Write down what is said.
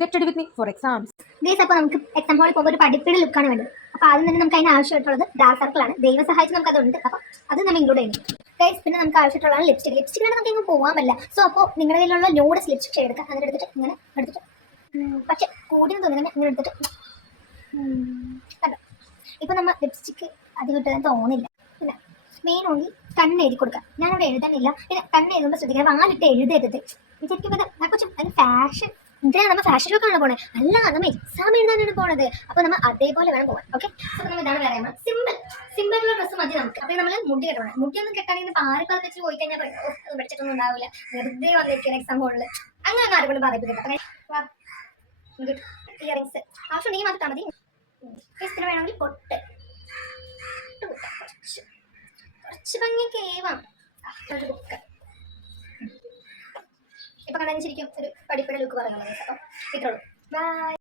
Get ready with me for exams. Guys, അപ്പോൾ നമുക്ക് exam ഹോളിൽ പോകുമ്പോൾ ഒരു പഠിപ്പിയുടെ ലുക്കാണ് വേണ്ടത്. അപ്പോൾ ആദ്യം തന്നെ നമുക്ക് അതിന് ആവശ്യമായിട്ടുള്ളത് ഡാർക്ക് സർക്കിളാണ്. ദൈവം സഹായിച്ച് നമുക്ക് അതുണ്ട്. അപ്പോൾ അത് നമ്മൾ ഇൻക്ലൂഡ് ചെയ്യുന്നു. ഗൈസ്, പിന്നെ നമുക്ക് ആവശ്യമായിട്ടുള്ളതാണ് ലിപ്സ്റ്റിക്. ലിപ്സ്റ്റിക്കിലാണ് നമുക്ക് ഇങ്ങനെ പോകാൻ പറ്റില്ല. സോ അപ്പോൾ നിങ്ങളുടെ കയ്യിലുള്ള നോഡസ് ലിപ്സ്റ്റിക് ഷെയ്ഡ് എടുക്കുക. അതിന് എടുത്തിട്ട് ഇങ്ങനെ എടുത്തിട്ട് പക്ഷേ കൂടിയെന്ന് തോന്നുന്നത് ഇങ്ങനെ എടുത്തിട്ട് കണ്ടോ. ഇപ്പോൾ നമ്മൾ ലിപ്സ്റ്റിക്ക് അധികം ഇട്ടതെന്ന് തോന്നില്ല. പിന്നെ മെയിൻ ഓൺലി കണ്ണെഴുതി കൊടുക്കുക. ഞാനിവിടെ എഴുതാനില്ല. പിന്നെ കണ്ണെഴുതുമ്പോൾ ശ്രദ്ധിക്കുക, വാലിട്ട് എഴുതരുത്. വിചാരിക്കുമ്പോൾ കുറച്ച് അതിന് ഫാഷൻ എന്തിനാണ് നമ്മൾ ഫാഷൻ ഷോക്കാണ് പോണേ? അല്ല, നമ്മൾ എക്സാം എഴുതാനാണ് പോണത്. അപ്പോൾ നമ്മൾ അതേപോലെ വേണം പോകാൻ. ഓക്കെ, അപ്പോൾ നമ്മൾ ഇതാണ് പറയാം, സിമ്പിൾ ഡ്രസ്സ് മതി നമുക്ക്. അപ്പോൾ നമ്മൾ മുടി കെട്ടണം. മുടിയൊന്നും കെട്ടാണെങ്കിൽ പാരക്കാലത്ത് വെച്ച് പോയി കഴിഞ്ഞാൽ അത് പഠിച്ചിട്ടൊന്നും ഉണ്ടാവില്ല. വെറുതെ വന്നിരിക്കുകയാണ് എക്സാം ഹോളിൽ. അങ്ങനെ ആരെക്കൊണ്ട് പറയിപ്പിക്കട്ടെ. ഇയറിങ്സ് ആവശ്യമുണ്ടെങ്കിൽ മാത്രം മതി. ഇതിന് വേണമെങ്കിൽ പൊട്ട് കുറച്ച് ഭംഗിയൊക്കെ ഏവാം. ഒരു ബുക്ക് ഇപ്പൊ കണ്ടനുസരിക്കും ഒരു പഠിപ്പിയുടെ ലുക്ക് പറയുന്നത്. അപ്പോൾ ഇത്രയുള്ളൂ. ബൈ.